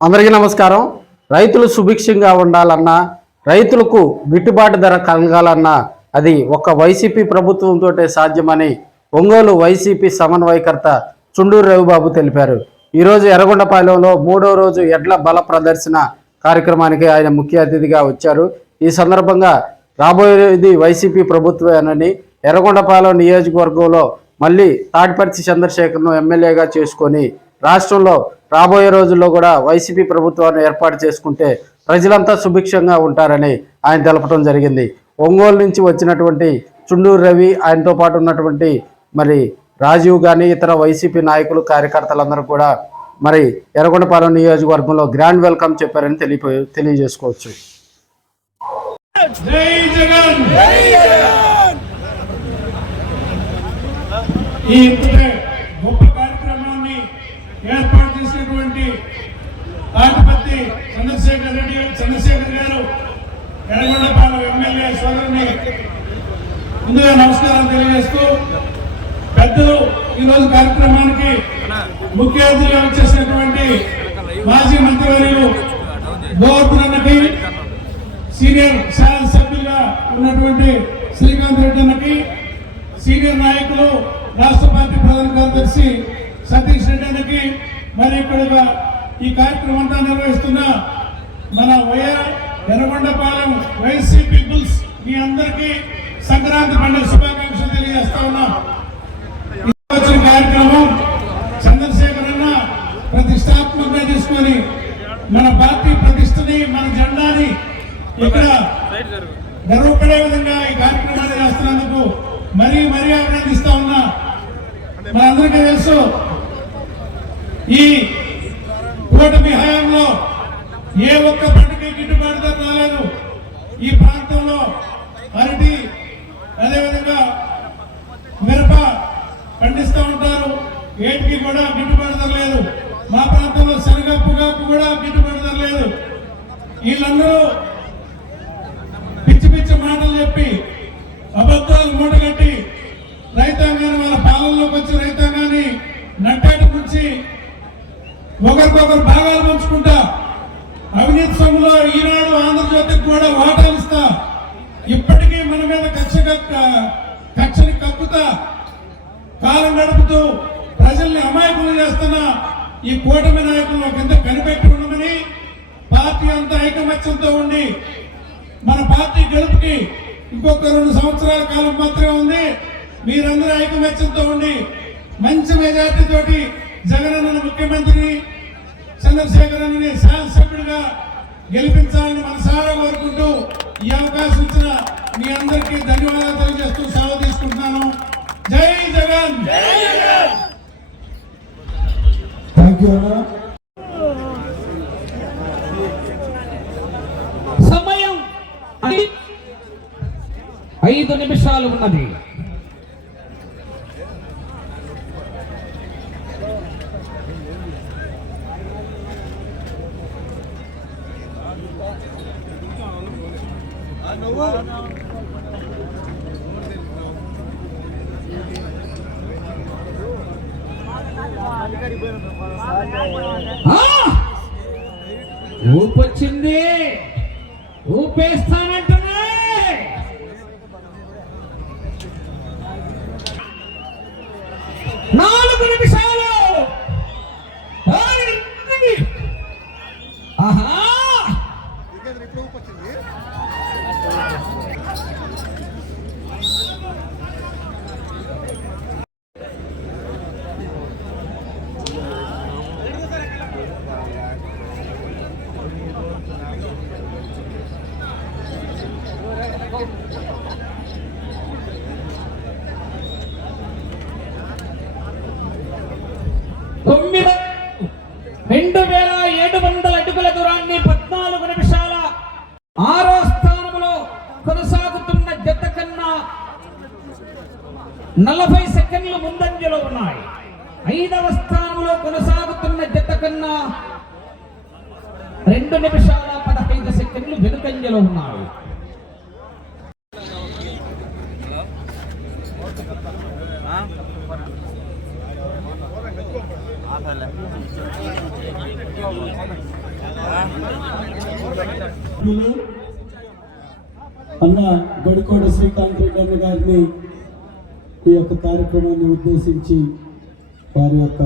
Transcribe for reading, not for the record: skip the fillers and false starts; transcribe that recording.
అందరికీ నమస్కారం. రైతులు సుభిక్షంగా ఉండాలన్నా, రైతులకు గిట్టుబాటు ధర కలగాలన్నా అది ఒక్క వైసీపీ ప్రభుత్వంతో సాధ్యమని ఒంగోలు వైసీపీ సమన్వయకర్త చుండూరు రవిబాబు తెలిపారు. ఈరోజు ఎర్రగొండపాలెంలో 3వ రోజు ఎడ్ల బల ప్రదర్శన కార్యక్రమానికి ఆయన ముఖ్య అతిథిగా వచ్చారు. ఈ సందర్భంగా రాబోయేది వైసీపీ ప్రభుత్వేనని, ఎర్రగొండపాలెం నియోజకవర్గంలో మళ్ళీ తాడిపర్తి చంద్రశేఖర్ను ఎమ్మెల్యేగా చేసుకొని రాష్ట్రంలో రాబోయే రోజుల్లో కూడా వైసీపీ ప్రభుత్వాన్ని ఏర్పాటు చేసుకుంటే ప్రజలంతా సుభిక్షంగా ఉంటారని ఆయన తెలపడం జరిగింది. ఒంగోలు నుంచి వచ్చినటువంటి చుండూరు రవి, ఆయనతో పాటు ఉన్నటువంటి మరి రాజీవ్ కానీ ఇతర వైసీపీ నాయకులు కార్యకర్తలందరూ కూడా మరి ఎర్రగొండపాలెం నియోజకవర్గంలో గ్రాండ్ వెల్కమ్ చెప్పారని తెలియజేసుకోవచ్చు. ఏర్పాటు చేసినటువంటి తాటిపత్తి చంద్రశేఖర్ గారు ఎర్రగొండపాలెం ఎమ్మెల్యే సోదరుని ముందుగా నమస్కారం తెలియజేస్తూ, పెద్దలు ఈరోజు కార్యక్రమానికి ముఖ్య అతిథిగా వచ్చేసినటువంటి మాజీ మంత్రివర్యులు గోవర్ధనకి, సీనియర్ శాసనసభ్యులుగా ఉన్నటువంటి శ్రీకాంత్ రెడ్డి అన్నకి, సీనియర్ నాయకులు రాష్ట్ర పార్టీ ప్రధాన కార్యదర్శి సతీష్ రెడ్డి అన్నకి, మరి ఇక్కడ ఈ కార్యక్రమం అంతా నిర్వహిస్తున్న మన ఎర్రగొండపాలెం వైసీ పీపుల్స్ మీ అందరికీ సంక్రాంతి పండుగ శుభాకాంక్షలు తెలియజేస్తా ఉన్నాం. వచ్చిన కార్యక్రమం చంద్రశేఖర్ అన్న ప్రతిష్టాత్మకంగా తీసుకొని మన పార్టీ ప్రతిష్టని, మన జెండాని ఇక్కడ గర్వపడే విధంగా ఈ కార్యక్రమాన్ని చేస్తున్నందుకు మరీ అభినందిస్తా ఉన్నా. మనందరికీ తెలుసు, ఈ కూటమి హయాంలో ఏ ఒక్క పంటకి గిట్టుబాటు ధర రాలేదు. ఈ ప్రాంతంలో అరటి, అదేవిధంగా మిరప పండిస్తూ ఉంటారు, ఏటికి కూడా గిట్టుబాటు ధర లేదు. మా ప్రాంతంలో శనగ, పొగాకు కూడా గిట్టుబాటు ధర లేదు. వీళ్ళందరూ పిచ్చి మాటలు చెప్పి అబద్ధాలు మూటగట్టి రైతాంగాన్ని, వాళ్ళ పాలనలోకి వచ్చి రైతాంగాన్ని నట్టేట నుంచి ఒకరికొకరు భాగాలు పంచుకుంటా, అవినీతి సొమ్ములో ఈనాడు ఆంధ్రజ్యోతికి కూడా వాటాలు ఇస్తా, ఇప్పటికీ మన మీద కక్షని కక్కుతా కాలం గడుపుతూ ప్రజల్ని అమాయకులు చేస్తున్న ఈ కూటమి నాయకులను కింద కనిపెట్టి ఉండమని, పార్టీ అంతా ఐకమత్యంతో ఉండి మన పార్టీ గెలుపుకి ఇంకొక 2 సంవత్సరాల కాలం మాత్రమే ఉంది. మీరందరూ ఐకమత్యంతో ఉండి మంచి మెజార్టీ తోటి జగనన్న ముఖ్యమంత్రిని, చంద్రశేఖర్ అన్నని శాసనసభ్యుడిగా గెలిపించాలని మనసారా కోరుకుంటూ ఈ అవకాశం ఇచ్చిన మీ అందరికీ ధన్యవాదాలు తెలియజేస్తూ సెలవు తీసుకుంటున్నాను. జై జగన్. సమయం 5 నిమిషాలు ఉన్నది. ఊపొచ్చింది, ఊపేస్తానంటున్నా. 4 నిమిషాలు. ఆహా, తొమ్మిది 2700 అడుగుల దూరాన్ని 14 నిమిషాల 6వ స్థానంలో కొనసాగుతున్న జత కన్నా 40 సెకండ్లు ముందంజలో ఉన్నాయి. 5వ స్థానంలో కొనసాగుతున్న జత కన్నా 2 నిమిషాల 15 సెకండ్లు వెనుకంజలో ఉన్నాయి. అన్న గడికోట శ్రీకాంత్ రెడ్డి అన్న గారిని ఈ యొక్క కార్యక్రమాన్ని ఉద్దేశించి వారి యొక్క